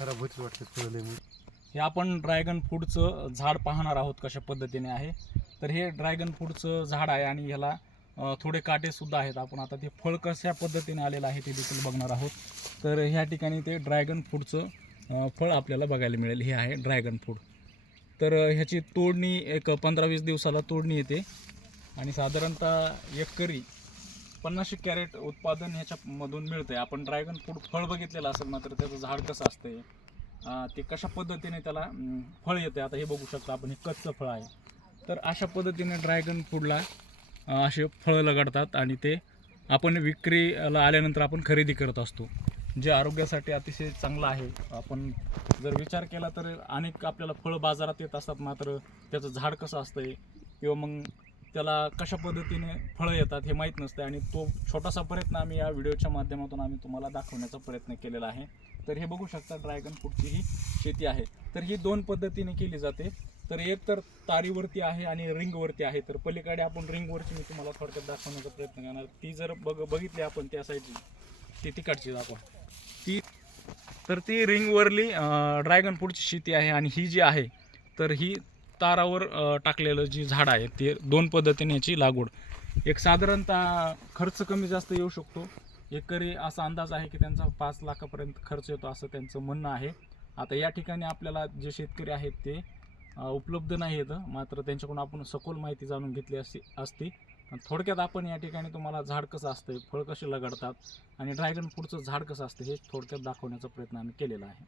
खराब होती वाटतं फळं लय हे आपण ड्रॅगन फ्रूटचं झाड पाहणार आहोत कशा पद्धतीने आहे. तर हे ड्रॅगन फ्रूटचं झाड आहे आणि ह्याला अ, थोडे काटेसुद्धा आहेत. आपण आता ते फळ कशा पद्धतीने आलेलं आहे ते देखील बघणार आहोत. तर ह्या ठिकाणी ते ड्रॅगन फ्रूटचं अ, फळ आपल्याला बघायला मिळेल. हे आहे ड्रॅगन फ्रूट तर अ, ह्याची तोडणी एक पंधरा वीस दिवसाला तोडणी येते. आणि साधारणतः एकरी पन्नासशे कॅरेट उत्पादन ह्याच्यामधून मिळतंय. आपण ड्रॅगन फ्रूट फळ बघितलेलं असेल मात्र त्याचं झाड कसं असतंय ते कशा पद्धतीने त्याला फळ येते आता हे बघू शकता आपण हे कच्चं फळ आहे. तर अशा पद्धतीने ड्रॅगन फ्रूटला असे फळं लगडतात आणि ते आपण विक्रीला आल्यानंतर आपण खरेदी करत असतो जे आरोग्यासाठी अतिशय चांगलं आहे. आपण जर विचार केला तर अनेक आपल्याला फळं बाजारात येत असतात मात्र त्याचं झाड कसं असतंय किंवा मग त्याला कशा पद्धतीने फळं येतात हे माहीत नसतं आणि तो छोटासा प्रयत्न आम्ही या व्हिडिओच्या माध्यमातून आम्ही तुम्हाला दाखवण्याचा प्रयत्न केलेला आहे. तर हे बघू शकता ड्रॅगन फ्रूटची ही शेती आहे. तर ही दोन पद्धतीने केली जाते. तर एक तर तारीवरती आहे आणि रिंगवरती आहे. तर पलीकडे आपण रिंगवरची मी तुम्हाला थोडक्यात दाखवण्याचा प्रयत्न करणार. ती जर बघ बघितली आपण त्या साईडची ती तिकडची दाखवा. ती तर ती रिंगवरली ड्रॅगन फ्रूटची शेती आहे आणि ही जी आहे तर ही तारावर टाकलेलं जी झाड आहे ते दोन पद्धतीने याची लागवड. एक साधारणतः खर्च कमी जास्त येऊ शकतो. एकरी असा अंदाज आहे की त्यांचा पाच लाखापर्यंत खर्च येतो असं त्यांचं म्हणणं आहे. आता या ठिकाणी आपल्याला जे शेतकरी आहेत ते उपलब्ध नाही येतं मात्र त्यांच्याकडून आपण सखोल माहिती जाणून घेतली असती असती. थोडक्यात आपण या ठिकाणी तुम्हाला झाड कसं असतं फळ कसे लगडतात आणि ड्रॅगन फ्रूटचं झाड कसं असतं हे थोडक्यात दाखवण्याचा प्रयत्न आम्ही केलेला आहे.